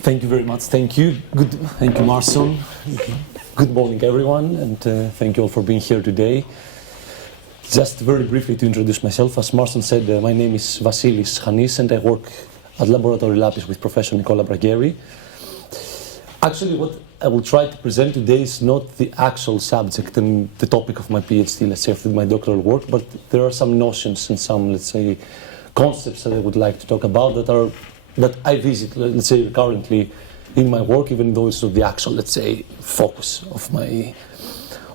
Thank you very much. Thank you. Thank you, Marson. Good morning, everyone, and thank you all for being here today. Just very briefly to introduce myself, as Marson said, my name is Vasileios Chanis, and I work at Laboratory Lapis with Professor Nicola Bragheri. Actually, what I will try to present today is not the actual subject and the topic of my PhD, let's say, of my doctoral work, but there are some notions and some, let's say, concepts that I would like to talk about that I visit, let's say, currently in my work, even though it's not the actual, let's say, focus of my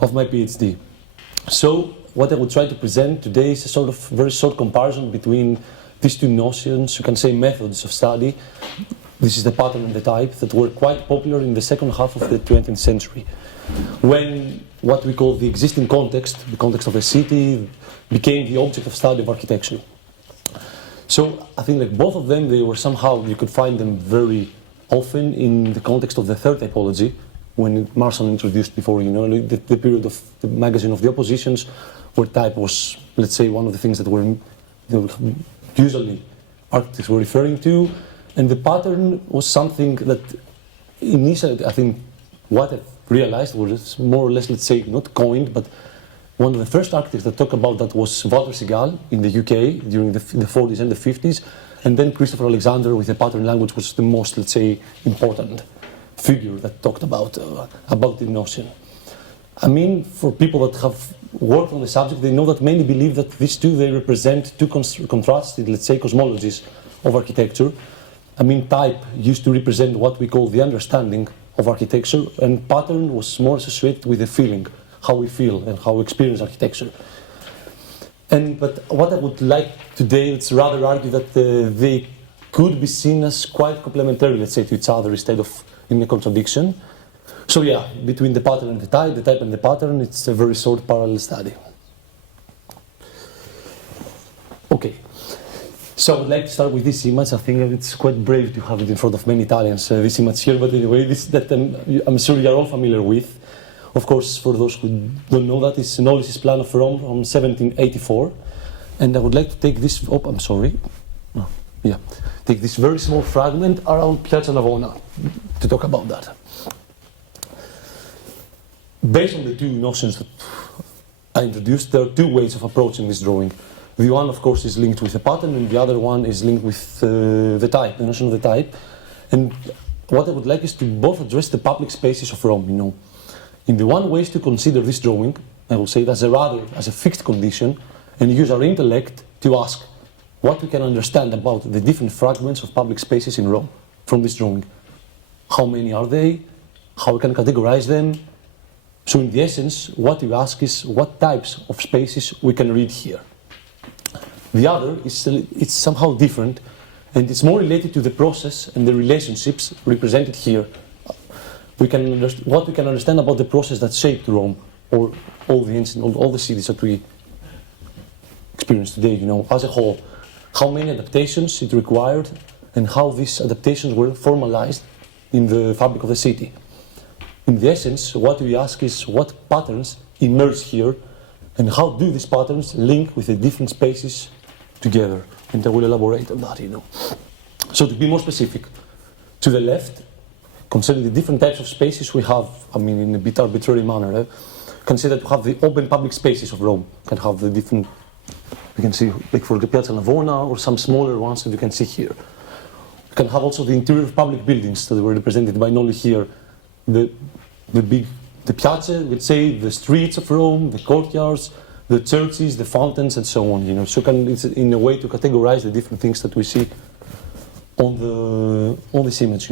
PhD. So, what I will try to present today is a sort of very short comparison between these two notions, you can say methods of study. This is the pattern and the type that were quite popular in the second half of the 20th century, when what we call the existing context, the context of a city, became the object of study of architecture. So I think like both of them, they were somehow, you could find them very often in the context of the third typology, when Marson introduced before, the period of the magazine of the oppositions, where type was, let's say, one of the things that were usually architects were referring to. And the pattern was something that initially, I think, what I realized was more or less, let's say, not coined, but one of the first architects that talked about that was Walter Segal in the UK during the 40s and the 50s, and then Christopher Alexander with the pattern language was the most, let's say, important figure that talked about the notion. I mean, for people that have worked on the subject, they know that many believe that these two, they represent two contrasted, let's say, cosmologies of architecture. I mean, type used to represent what we call the understanding of architecture, and pattern was more associated with the feeling, how we feel and how we experience architecture. But what I would like today is rather argue that they could be seen as quite complementary, let's say, to each other instead of in a contradiction. So yeah, between the pattern and the type and the pattern, it's a very short parallel study. Okay. So I would like to start with this image. I think it's quite brave to have it in front of many Italians, this image here, but anyway, this that I'm sure you are all familiar with. Of course, for those who don't know that, it's an Ulysses plan of Rome from 1784. And I would like to take this, take this very small fragment around Piazza Navona to talk about that. Based on the two notions that I introduced, there are two ways of approaching this drawing. The one, of course, is linked with the pattern, and the other one is linked with the type, the notion of the type. And what I would like is to both address the public spaces of Rome, In the one way is to consider this drawing, I will say it as a fixed condition, and use our intellect to ask what we can understand about the different fragments of public spaces in Rome from this drawing. How many are they? How we can categorize them? So in the essence, what we ask is what types of spaces we can read here. The other it's somehow different, and it's more related to the process and the relationships represented here. What we can understand about the process that shaped Rome, or all the cities that we experience today, as a whole. How many adaptations it required, and how these adaptations were formalized in the fabric of the city. In the essence, what we ask is what patterns emerge here, and how do these patterns link with the different spaces together, and I will elaborate on that, So to be more specific, to the left, concerning the different types of spaces we have, in a bit arbitrary manner, you can see that we have the open public spaces of Rome. You can have the different, you can see, like for the Piazza Navona, or some smaller ones that you can see here. You can have also the interior of public buildings that were represented by Noli here, the piazza, let's say, the streets of Rome, the courtyards, the churches, the fountains, and so on. So it's in a way to categorize the different things that we see on this image.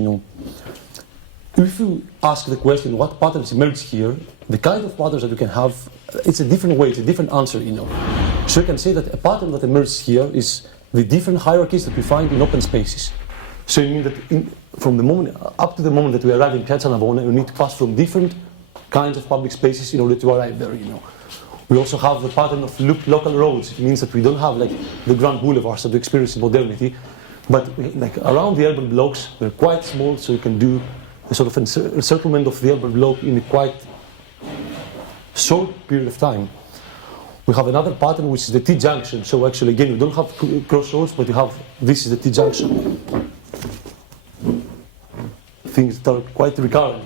If you ask the question, what patterns emerge here, the kind of patterns that you can have, it's a different way, it's a different answer. So you can say that a pattern that emerges here is the different hierarchies that we find in open spaces. So you mean that from the moment up to the moment that we arrive in Piazza Navona, we need to pass from different kinds of public spaces in order to arrive there. We also have the pattern of local roads. It means that we don't have like the grand boulevards that we experience in modernity, but like around the urban blocks, they're quite small, so you can do a sort of encirclement of the urban block in a quite short period of time. We have another pattern which is the T-junction. So actually, again, we don't have crossroads, but you have, this is the T-junction. that are quite recurrent.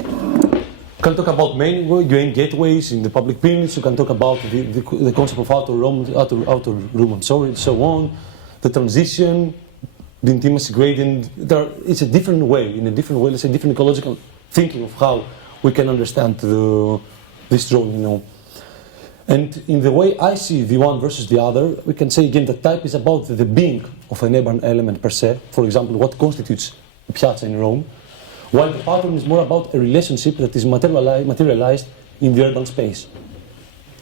You can talk about main gateways in the public buildings. You can talk about the concept of outer room, and so on. The transition, the intimacy gradient. It's a different way. In a different way, let's say, different ecological thinking of how we can understand this drawing. And in the way I see the one versus the other, we can say again that type is about the being of an urban element per se. For example, what constitutes a piazza in Rome. While the pattern is more about a relationship that is materialized in the urban space.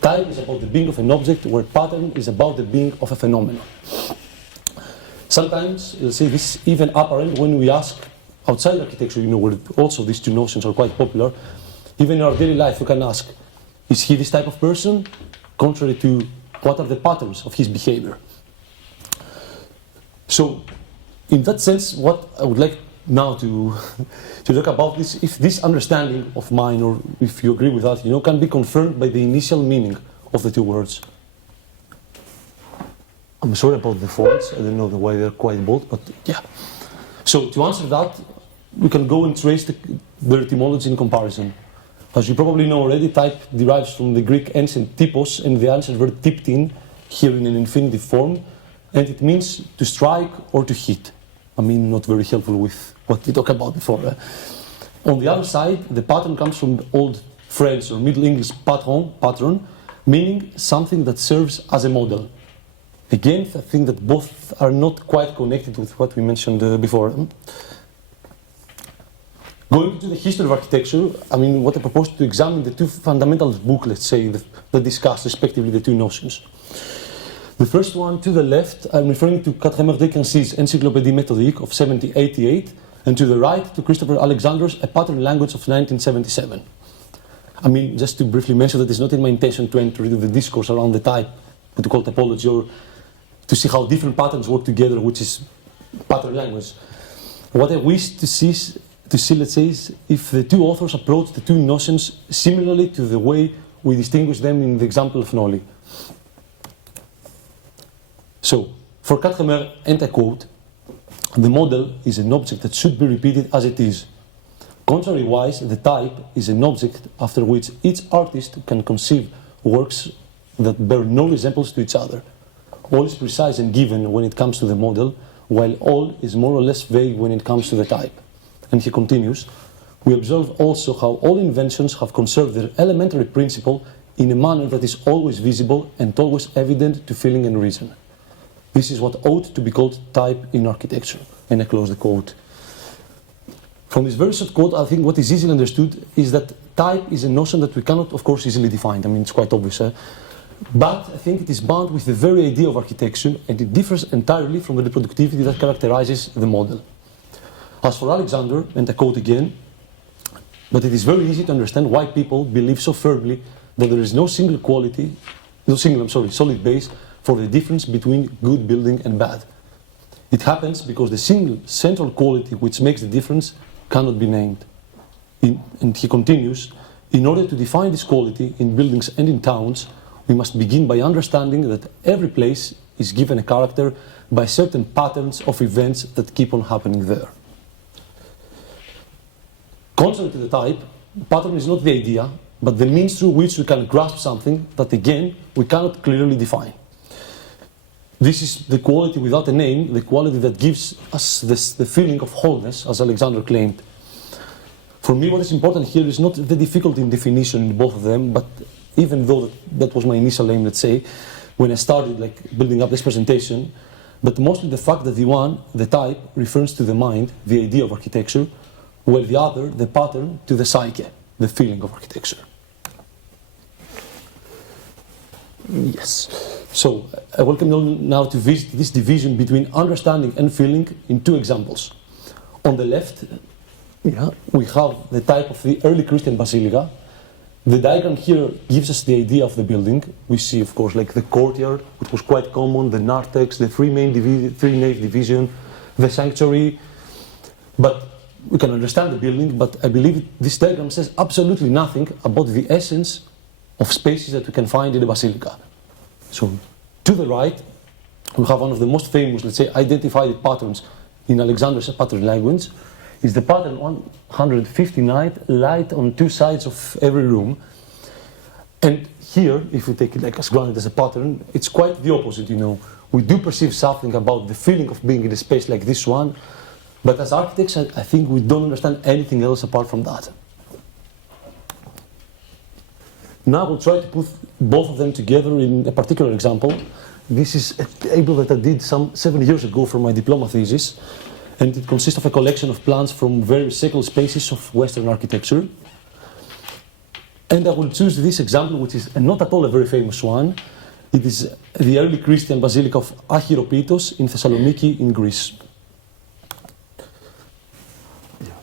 Type is about the being of an object, where pattern is about the being of a phenomenon. Sometimes, you'll see this is even apparent when we ask outside architecture, where also these two notions are quite popular. Even in our daily life, we can ask, is he this type of person? Contrary to what are the patterns of his behavior? So, in that sense, what I would like now to talk about this, if this understanding of mine, or if you agree with that, can be confirmed by the initial meaning of the two words. I'm sorry about the fonts, I don't know why they're quite bold, but yeah. So to answer that, we can go and trace their etymology in comparison. As you probably know already, type derives from the Greek ancient typos and the ancient verb typtin, here in an infinitive form, and it means to strike or to hit. Not very helpful with what we talked about before. On the other side, the pattern comes from Old French or Middle English pattern, meaning something that serves as a model. Again, I think that both are not quite connected with what we mentioned before. Going into the history of architecture, what I propose to examine the two fundamental books, let's say, that discuss respectively the two notions. The first one, to the left, I'm referring to Quatremer de Quincy's Encyclopédie Méthodique of 1788, and to the right, to Christopher Alexander's A Pattern Language of 1977. Just to briefly mention that it's not in my intention to enter into the discourse around the type, what we call typology, or to see how different patterns work together, which is pattern language. What I wish to see, let's say, is if the two authors approach the two notions similarly to the way we distinguish them in the example of Nolly. So, for Quatremer, and I quote, the model is an object that should be repeated as it is. Contrariwise, the type is an object after which each artist can conceive works that bear no resemblance to each other. All is precise and given when it comes to the model, while all is more or less vague when it comes to the type. And he continues, we observe also how all inventions have conserved their elementary principle in a manner that is always visible and always evident to feeling and reason. This is what ought to be called type in architecture. And I close the quote. From this very short quote, I think what is easily understood is that type is a notion that we cannot, of course, easily define. It's quite obvious. But I think it is bound with the very idea of architecture, and it differs entirely from the reproductivity that characterizes the model. As for Alexander, and I quote again, but it is very easy to understand why people believe so firmly that there is no solid base for the difference between good building and bad. It happens because the single central quality which makes the difference cannot be named. And he continues, in order to define this quality in buildings and in towns, we must begin by understanding that every place is given a character by certain patterns of events that keep on happening there. Contrary to the type, the pattern is not the idea, but the means through which we can grasp something that, again, we cannot clearly define. This is the quality without a name, the quality that gives us the feeling of wholeness, as Alexander claimed. For me, what is important here is not the difficulty in definition in both of them, but even though that was my initial aim, let's say, when I started building up this presentation, but mostly the fact that the type, refers to the mind, the idea of architecture, while the other, the pattern, to the psyche, the feeling of architecture. Yes. So, I welcome you now to visit this division between understanding and feeling in two examples. On the left, we have the type of the early Christian basilica. The diagram here gives us the idea of the building. We see, of course, the courtyard, which was quite common, the narthex, the three-nave division, the sanctuary. But we can understand the building, but I believe this diagram says absolutely nothing about the essence of spaces that we can find in the basilica. So, to the right, we have one of the most famous, let's say, identified patterns in Alexander's pattern language, is the pattern 159, light on two sides of every room. And here, if we take it like as granted as a pattern, it's quite the opposite, you know. We do perceive something about the feeling of being in a space like this one, but as architects, I think we don't understand anything else apart from that. Now we'll try to put both of them together in a particular example. This is a table that I did some 7 years ago for my diploma thesis, and it consists of a collection of plans from various secular spaces of Western architecture. And I will choose this example, which is not at all a very famous one. It is the early Christian Basilica of Achiropeitos in Thessaloniki in Greece.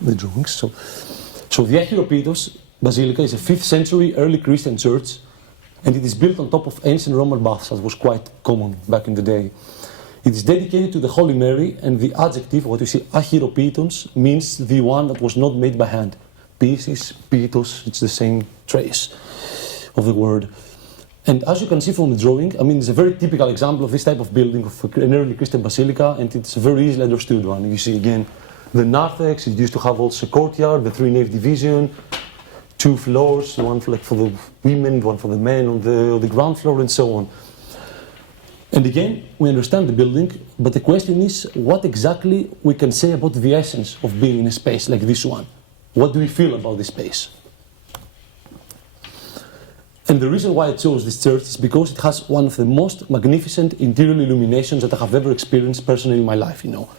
The drawings. So the Achiropeitos Basilica is a 5th century early Christian church, and it is built on top of ancient Roman baths, as was quite common back in the day. It is dedicated to the Holy Mary, and the adjective, what you see, Achiropeitos, means the one that was not made by hand. Pieces, peitos, it's the same trace of the word. And as you can see from the drawing, I mean, it's a very typical example of this type of building, of an early Christian basilica, and it's a very easily understood one. You see again the narthex, it used to have also a courtyard, the 3-nave division, 2 floors, one for the women, one for the men on the ground floor, and so on. And again, we understand the building, but the question is what exactly we can say about the essence of being in a space like this one. What do we feel about this space? And the reason why I chose this church is because it has one of the most magnificent interior illuminations that I have ever experienced personally in my life, you know.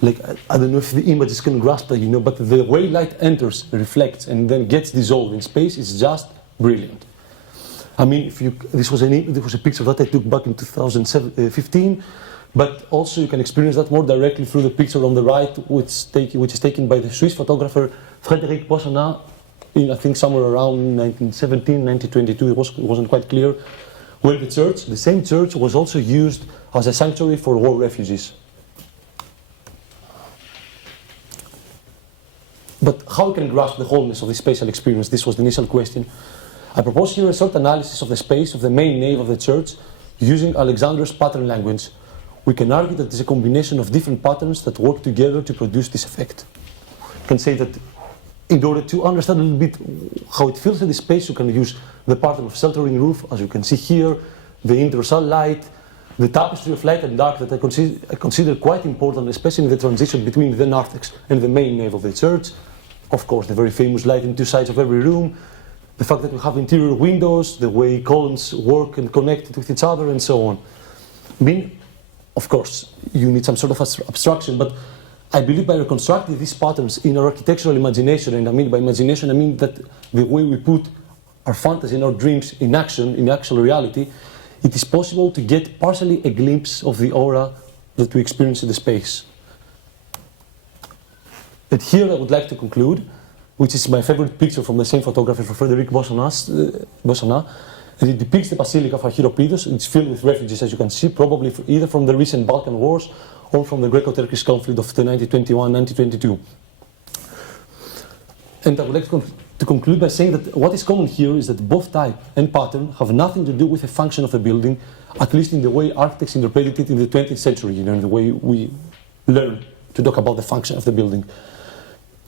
Like, I don't know if the images can grasp that, you know, but the way light enters, reflects, and then gets dissolved in space is just brilliant. I mean, this was a picture that I took back in 2015, but also you can experience that more directly through the picture on the right, which is taken by the Swiss photographer Frédéric Poissonnat in, I think, somewhere around 1917, 1922, it wasn't quite clear, where the same church was also used as a sanctuary for war refugees. But how we can grasp the wholeness of this spatial experience? This was the initial question. I propose here a short analysis of the space of the main nave of the church using Alexander's pattern language. We can argue that it is a combination of different patterns that work together to produce this effect. You can say that in order to understand a little bit how it feels in this space, you can use the pattern of sheltering roof, as you can see here, the intersal light, the tapestry of light and dark that I consider quite important, especially in the transition between the narthex and the main nave of the church. Of course, the very famous light in 2 sides of every room, the fact that we have interior windows, the way columns work and connect with each other, and so on. I mean, of course, you need some sort of abstraction, but I believe by reconstructing these patterns in our architectural imagination, and I mean by imagination, I mean that the way we put our fantasy and our dreams in action, in actual reality, it is possible to get partially a glimpse of the aura that we experience in the space. And here I would like to conclude, which is my favorite picture from the same photographer, Frédéric Poissonnat, and it depicts the Basilica of Achiropeitos. It's filled with refugees, as you can see, probably either from the recent Balkan Wars or from the Greco-Turkish conflict of 1921-1922. And I would like to conclude by saying that what is common here is that both type and pattern have nothing to do with the function of the building, at least in the way architects interpreted it in the 20th century, you know, in the way we learn to talk about the function of the building.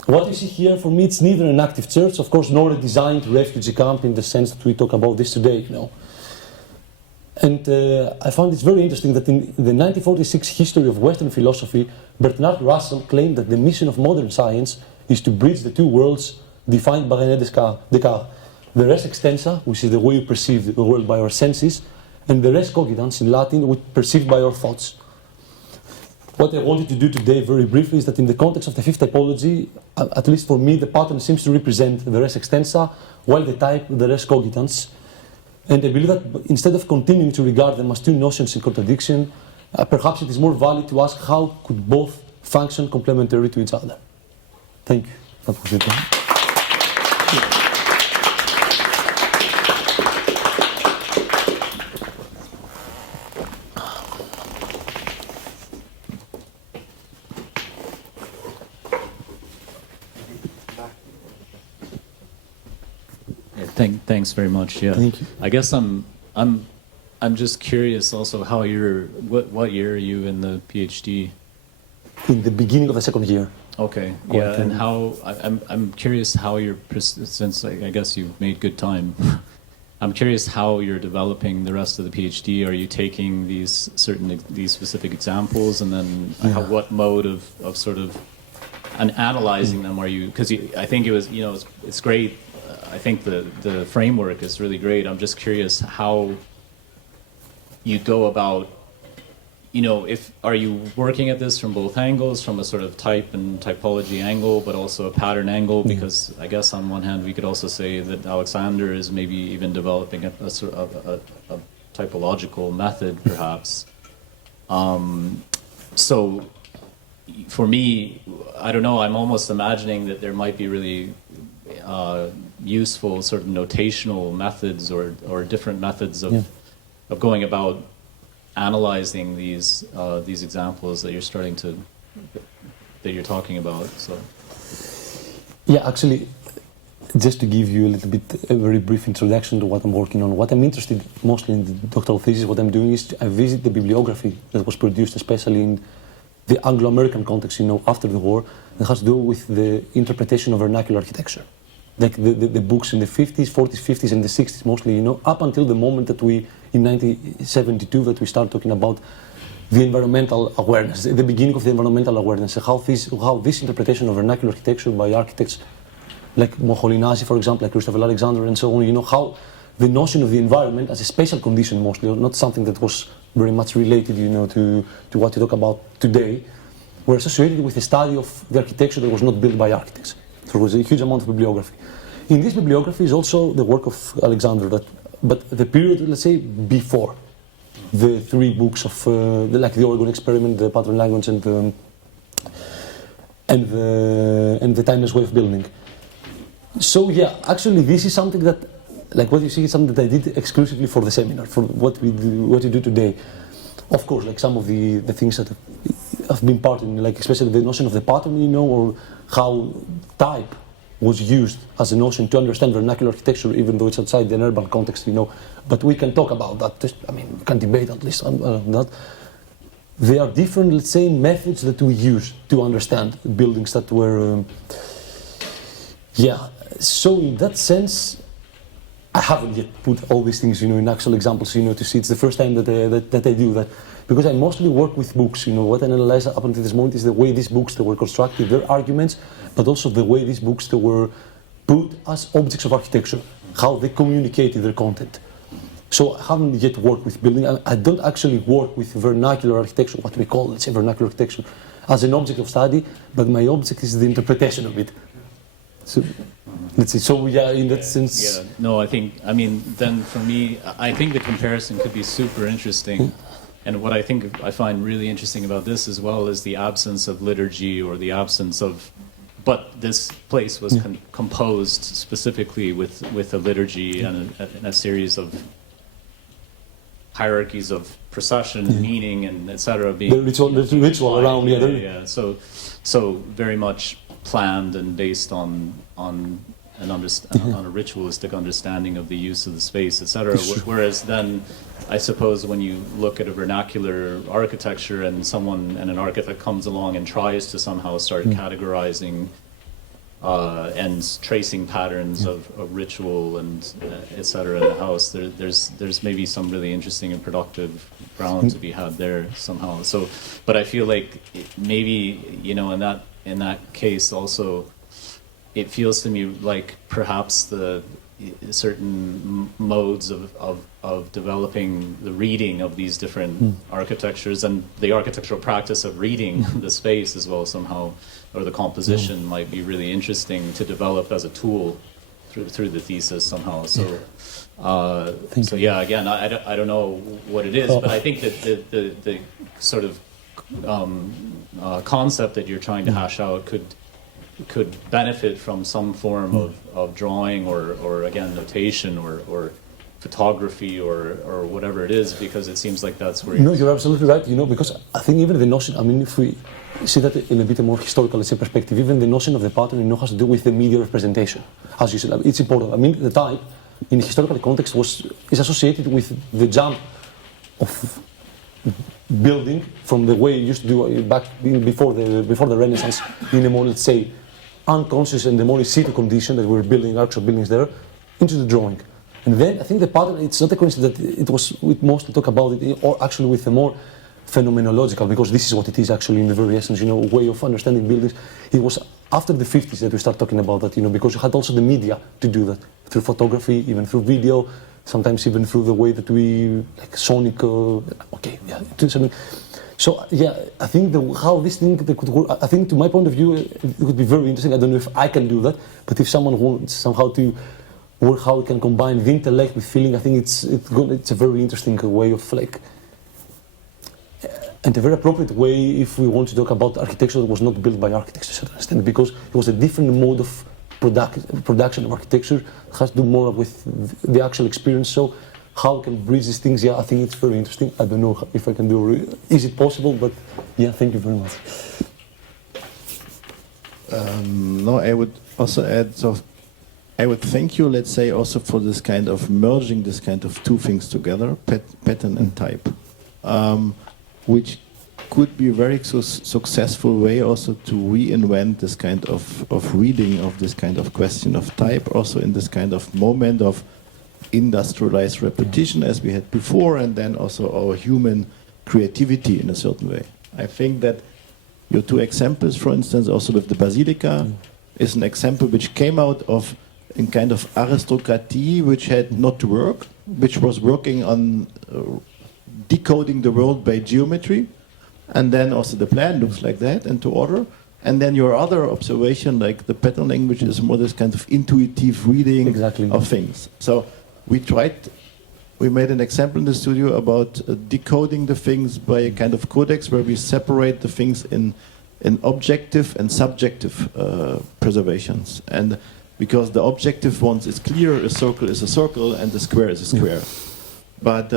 What you see here, for me, it's neither an active church, of course, nor a designed refugee camp in the sense that we talk about this today, you know. And I found it very interesting that in the 1946 history of Western philosophy, Bertrand Russell claimed that the mission of modern science is to bridge the two worlds defined by René Descartes. The res extensa, which is the way we perceive the world by our senses, and the res cogitans, in Latin, which perceived by our thoughts. What I wanted to do today, very briefly, is that in the context of the fifth typology, at least for me, the pattern seems to represent the res extensa, while the type, the res cogitans. And I believe that instead of continuing to regard them as two notions in contradiction, perhaps it is more valid to ask how could both function complementary to each other. Thank you. That was it. Thanks very much. Yeah. Thank you. I guess I'm just curious also how what year are you in the PhD? In the beginning of the second year. Okay, yeah, and how, I'm curious how you're, since I guess you've made good time, I'm curious how you're developing the rest of the PhD. Are you taking these specific examples, and then what mode of sort of, and analyzing them are you, because I think it was, it's great, I think the framework is really great. I'm just curious how you go about, are you working at this from both angles, from a sort of type and typology angle, but also a pattern angle? Because I guess on one hand, we could also say that Alexander is maybe even developing a sort of a typological method, perhaps. So for me, I don't know, I'm almost imagining that there might be really useful sort of notational methods or different methods of going about analyzing these examples that you're talking about. So yeah, actually, just to give you a very brief introduction to what I'm working on. What I'm interested mostly in the doctoral thesis, what I'm doing is I visit the bibliography that was produced, especially in the Anglo-American context, after the war, that has to do with the interpretation of vernacular architecture. Like the books in the 50s, 40s, 50s, and the 60s mostly, up until the moment that in 1972, that we start talking about the environmental awareness, the beginning of the environmental awareness, how this interpretation of vernacular architecture by architects like Moholy-Nagy, for example, like Christopher Alexander, and so on, how the notion of the environment as a spatial condition mostly, not something that was very much related, to what you talk about today, were associated with the study of the architecture that was not built by architects. So there was a huge amount of bibliography. In this bibliography is also the work of Alexander, but the period, let's say, before the three books of the Oregon Experiment, the Pattern Language, and the Timeless Way of Building. So yeah, actually, this is something that, like what you see, is something that I did exclusively for the seminar, for what you do today. Of course, like some of the things that have been part in, like especially the notion of the pattern, or how type was used as a notion to understand vernacular architecture, even though it's outside the urban context, But we can talk about that. We can debate at least on that. There are different, let's say, methods that we use to understand buildings that were. So in that sense, I haven't yet put all these things, in actual examples, to see. It's the first time that I do that, because I mostly work with books. What I analyze up until this moment is the way these books were constructed, their arguments, but also the way these books were put as objects of architecture, how they communicated their content. So I haven't yet worked with building. I don't actually work with vernacular architecture, what we call, let's say, vernacular architecture, as an object of study, but my object is the interpretation of it. So, let's see. So yeah, in that sense. Yeah. No, then for me, I think the comparison could be super interesting. And what I find really interesting about this as well is the absence of liturgy, or the absence of, but this place was composed specifically with a liturgy and a series of hierarchies of procession, meaning, and etc. being the ritual around. So very much planned and based on a ritualistic understanding of the use of the space, etc. Whereas then, I suppose when you look at a vernacular architecture and an architect comes along and tries to somehow start categorizing and tracing patterns of ritual and etc. in the house, there's maybe some really interesting and productive ground to be had there somehow. So, but I feel like maybe in that case also, it feels to me like perhaps the certain modes of developing the reading of these different architectures and the architectural practice of reading the space as well somehow, or the composition might be really interesting to develop as a tool through the thesis somehow. So again, I don't know what it is, but I think that the sort of concept that you're trying to hash out could benefit from some form of drawing or again notation or photography or whatever it is, because it seems like that's where you're absolutely right, because I think even the notion, if we see that in a bit more historical, let's say, perspective, even the notion of the pattern, has to do with the media representation. As you said, it's important. The type in the historical context is associated with the jump of building from the way you used to do it back before the Renaissance in a more, let's say, unconscious and the more in situ condition that we're building actual buildings there into the drawing. And then I think the pattern, it's not a coincidence that it was, we mostly talk about it, or actually with a more phenomenological, because this is what it is actually in the very essence, way of understanding buildings. It was after the 50s that we start talking about that, because you had also the media to do that, through photography, even through video, sometimes even through the way that we, like sonic, do something. So yeah, I think how this thing could work, I think to my point of view, it would be very interesting. I don't know if I can do that, but if someone wants somehow to work how we can combine the intellect with feeling, I think it's a very interesting way of and a very appropriate way if we want to talk about architecture that was not built by architects to a certain extent, because it was a different mode of production of architecture. It has to do more with the actual experience. So how we can bridge these things, I think it's very interesting. I don't know if I can do is it possible, but thank you very much. No, I would also add, so I would thank you, let's say, also for this kind of merging this kind of two things together, pattern and type, which could be a very successful way also to reinvent this kind of reading of this kind of question of type, also in this kind of moment of industrialized repetition as we had before, and then also our human creativity in a certain way. I think that your two examples, for instance, also with the Basilica, is an example which came out of a kind of aristocracy which had not to work, which was working on decoding the world by geometry, and then also the plan looks like that and to order. And then your other observation, like the pattern language, is more this kind of intuitive reading of things. So we made an example in the studio about decoding the things by a kind of codex where we separate the things in objective and subjective preservations. And because the objective ones is clear, a circle is a circle and the square is a square. But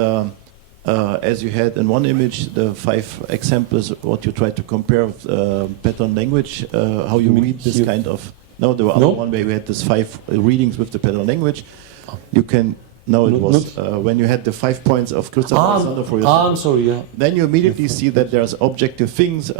as you had in one image, the 5 examples, what you try to compare with pattern language, how you read this kind of... No, the other one where we had this 5 readings with the pattern language. You can... No, it was when you had the 5 points of Christopher Alexander for yourself. I'm sorry, Then you immediately see that there's objective things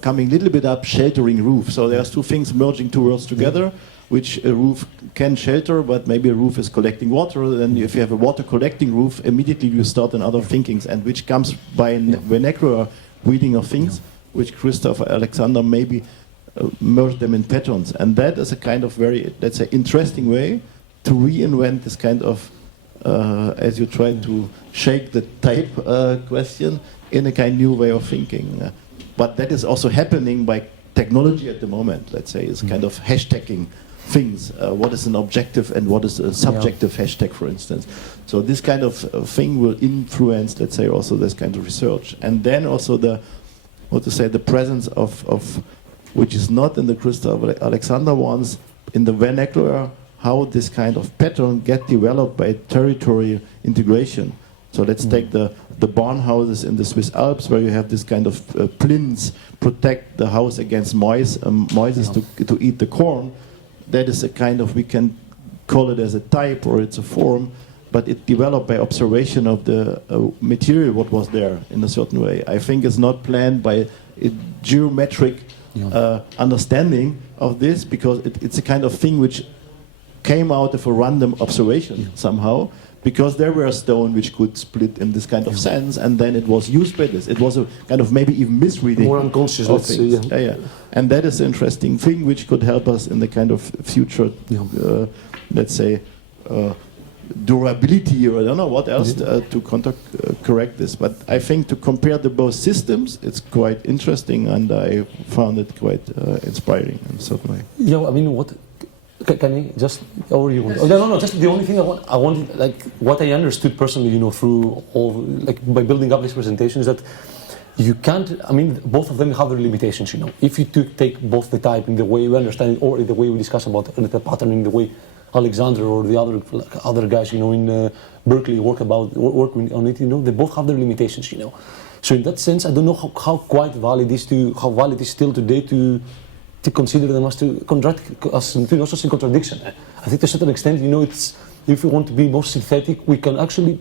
coming a little bit up, sheltering roof. So there's 2 things merging 2 worlds together, which a roof can shelter, but maybe a roof is collecting water. Then if you have a water collecting roof, immediately you start another thinkings, and which comes by vernacular reading of things, which Christopher Alexander maybe merged them in patterns. And that is a kind of very, let's say, interesting way to reinvent this kind of as you try to shake the type question in a kind of new way of thinking. But that is also happening by technology at the moment, let's say. It's kind of hashtagging things. What is an objective and what is a subjective hashtag, for instance. So this kind of thing will influence, let's say, also this kind of research. And then also the presence of which is not in the Christopher Alexander ones, in the vernacular, how this kind of pattern get developed by territorial integration. So let's take the barn houses in the Swiss Alps, where you have this kind of plinths protect the house against mice to eat the corn. That is a kind of, we can call it as a type or it's a form, but it developed by observation of the material what was there in a certain way. I think it's not planned by a geometric understanding of this, because it's a kind of thing which came out of a random observation somehow, because there were stone which could split in this kind of sense, and then it was used by this. It was a kind of maybe even misreading. More unconscious, let's say. And that is an interesting thing which could help us in the kind of future, let's say, durability, or I don't know what else to correct this. But I think to compare the both systems, it's quite interesting, and I found it quite inspiring in a certain way. Yeah, I mean, what... Can you just, or you want? No. Just the only thing I wanted, like what I understood personally, through all, like by building up this presentation, is that you can't. I mean, both of them have their limitations. If you take both the type in the way we understand it, or in the way we discuss about the pattern, in the way Alexander or the other guys, in Berkeley work on it. They both have their limitations. So in that sense, I don't know how valid it is still today to consider them as a contradiction. I think to a certain extent, it's, if we want to be more synthetic, we can actually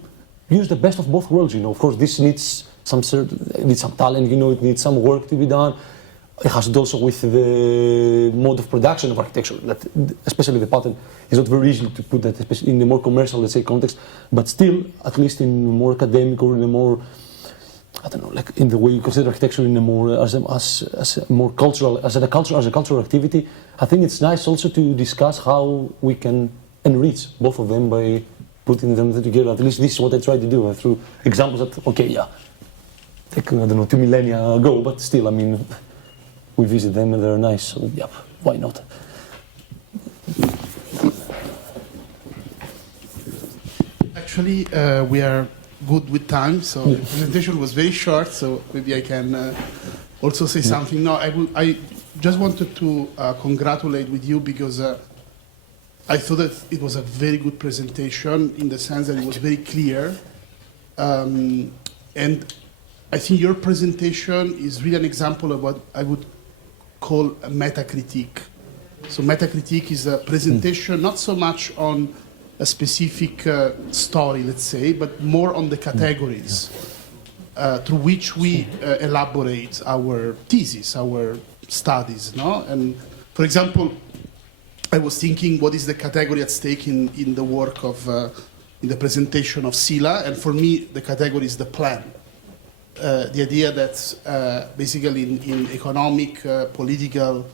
use the best of both worlds. Of course, this needs it needs some talent, it needs some work to be done. It has to do also with the mode of production of architecture, that especially the pattern is not very easy to put that, especially in a more commercial, let's say, context, but still, at least in a more academic or in a more, I don't know, like in the way you consider architecture in a more, as a more cultural, as a cultural activity, I think it's nice also to discuss how we can enrich both of them by putting them together. At least this is what I try to do through examples that, okay, yeah, like, I don't know, 2 millennia ago, but still, I mean, we visit them and they're nice, so yeah, why not? Actually, we are good with time, so the presentation was very short, so maybe I can also say something. No, I just wanted to congratulate with you because I thought that it was a very good presentation in the sense that it was very clear. And I think your presentation is really an example of what I would call a meta-critique. So meta-critique is a presentation not so much on a specific story, let's say, but more on the categories through which we elaborate our thesis, our studies. No? And for example, I was thinking, what is the category at stake in the work of, in the presentation of Sila? And for me, the category is the plan. The idea that basically in economic, political,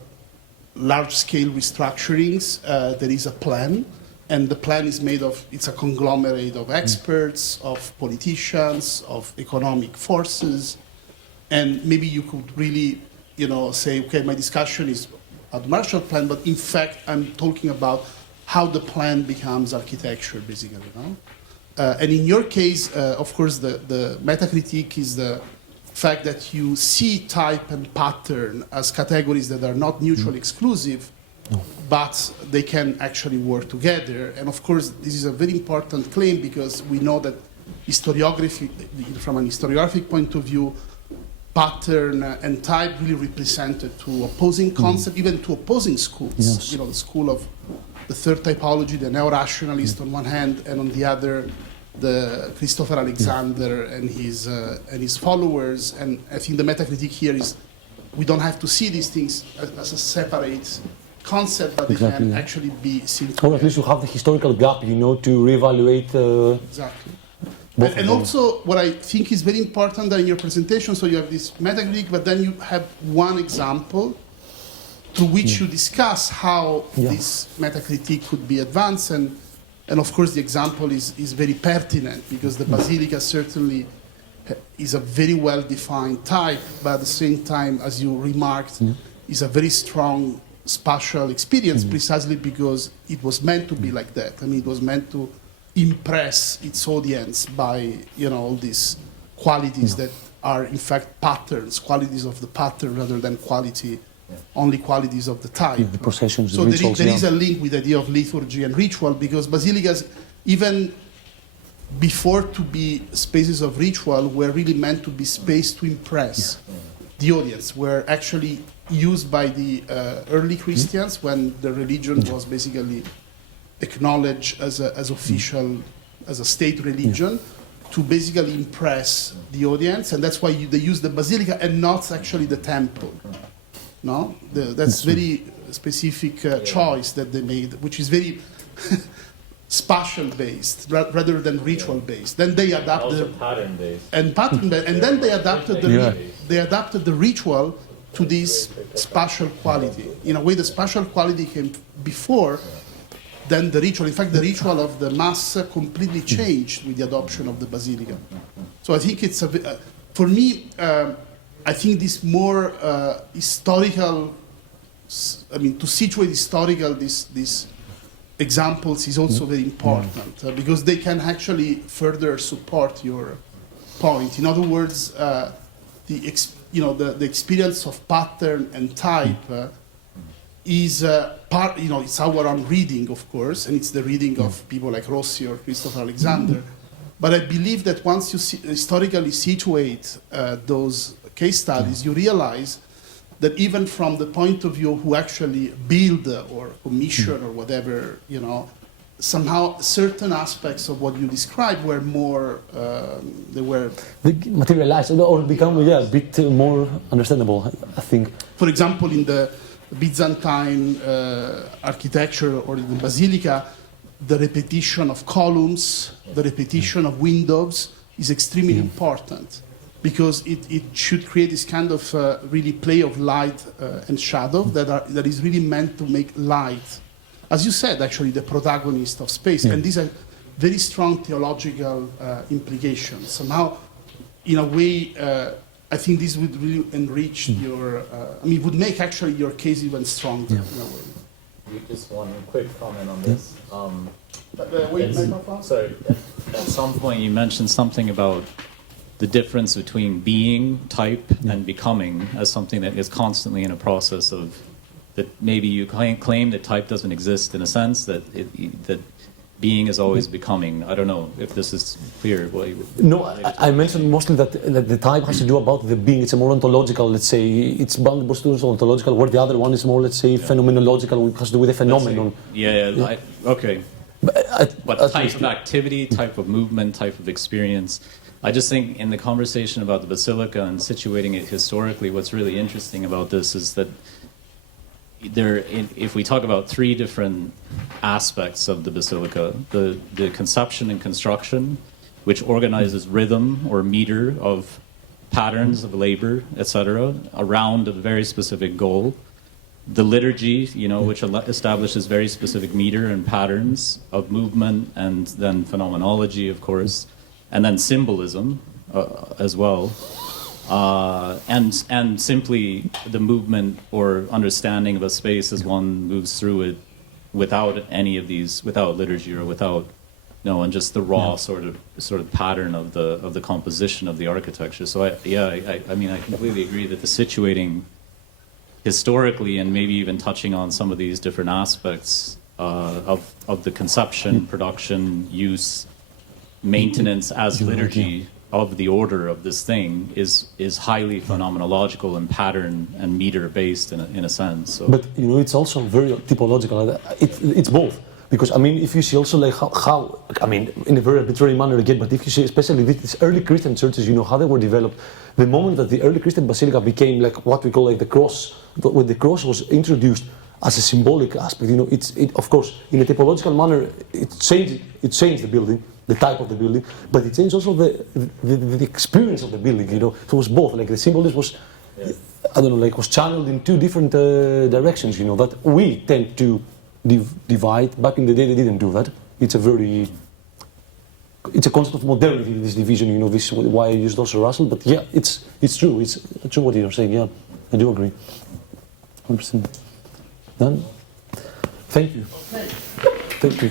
large-scale restructurings, there is a plan, and the plan is made of, it's a conglomerate of experts, of politicians, of economic forces, and maybe you could really, say, okay, my discussion is about the Marshall Plan, but in fact, I'm talking about how the plan becomes architecture, basically, and in your case, of course, the meta-critique is the fact that you see type and pattern as categories that are not mutually exclusive, but they can actually work together. And of course, this is a very important claim because we know that historiography, from an historiographic point of view, pattern and type really represented to opposing concepts, even to opposing schools. Yes. The school of the third typology, the neo-rationalist on one hand, and on the other, the Christopher Alexander and his followers. And I think the meta-critique here is we don't have to see these things as a separate concept, but they can actually be seen together. Or at least you have the historical gap, to reevaluate. Exactly. And also, what I think is very important in your presentation, so you have this meta-critique, but then you have one example through which you discuss how this meta-critique could be advanced. And of course, the example is very pertinent because the basilica certainly is a very well-defined type, but at the same time, as you remarked, is a very strong spatial experience precisely because it was meant to be like that. I mean, it was meant to impress its audience by, all these qualities that are in fact patterns, qualities of the pattern rather than only qualities of the type. The processions, so the rituals, there is a link with the idea of liturgy and ritual because basilicas, even before to be spaces of ritual, were really meant to be space to impress the audience, were actually used by the early Christians when the religion was basically acknowledged as official, as a state religion, to basically impress the audience, and that's why they use the basilica and not actually the temple. No, that's very specific choice that they made, which is very spatial-based rather than ritual-based. Then they adapted pattern-based and pattern-based, and then they adapted the ritual to this spatial quality. In a way, the spatial quality came before than the ritual. In fact, the ritual of the Mass completely changed with the adoption of the Basilica. So I think it's for me, I think this more historical, to situate historical these examples is also very important because they can actually further support your point. In other words, the experience of pattern and type is part. It's our own reading, of course, and it's the reading of people like Rossi or Christopher Alexander. But I believe that once you historically situate those case studies, you realize that even from the point of view who actually build or commission or whatever, somehow certain aspects of what you described were more, They materialize or become a bit more understandable, I think. For example, in the Byzantine architecture or in the Basilica, the repetition of columns, the repetition of windows is extremely important, because it should create this kind of really play of light and shadow that is really meant to make light, as you said, actually the protagonist of space. And these are very strong theological implications. Somehow, in a way, I think this would really enrich your, would make actually your case even stronger in a way. Just one quick comment on this. Sorry. At some point you mentioned something about the difference between being type and becoming as something that is constantly in a process of, that maybe you claim that type doesn't exist in a sense, that that being is always becoming. I don't know if this is clear. No, I mentioned mostly that the type has to do about the being. It's a more ontological, let's say, it's bound to ontological, where the other one is more, let's say, phenomenological, it has to do with a phenomenon. Okay. But type of activity, type of movement, type of experience. I just think in the conversation about the Basilica and situating it historically, what's really interesting about this is that if we talk about three different aspects of the Basilica, the conception and construction, which organizes rhythm or meter of patterns of labor, etc., around a very specific goal. The liturgy, which establishes very specific meter and patterns of movement, and then phenomenology, of course, and then symbolism as well. And simply the movement or understanding of a space as one moves through it without any of these, without liturgy or without, and just the raw sort of pattern of the composition of the architecture. So I completely agree that the situating historically and maybe even touching on some of these different aspects of the conception, production, use, maintenance as liturgy of the order of this thing is highly phenomenological and pattern and meter based in a sense. So. But it's also very typological. It's both, because if you see also like how in a very arbitrary manner again, but if you see especially these early Christian churches, how they were developed. The moment that the early Christian basilica became like what we call like the cross, when the cross was introduced as a symbolic aspect, it of course in a typological manner it changed the building. The type of the building, but it changed also the experience of the building. So it was both. Like the symbolism was, was channeled in two different directions. That we tend to divide. Back in the day, they didn't do that. It's a concept of modernity. This division. This is why I used also Russell. But yeah, it's true. It's true what you're saying. Yeah, I do agree. 100%. Done. Thank you. Okay. Thank you.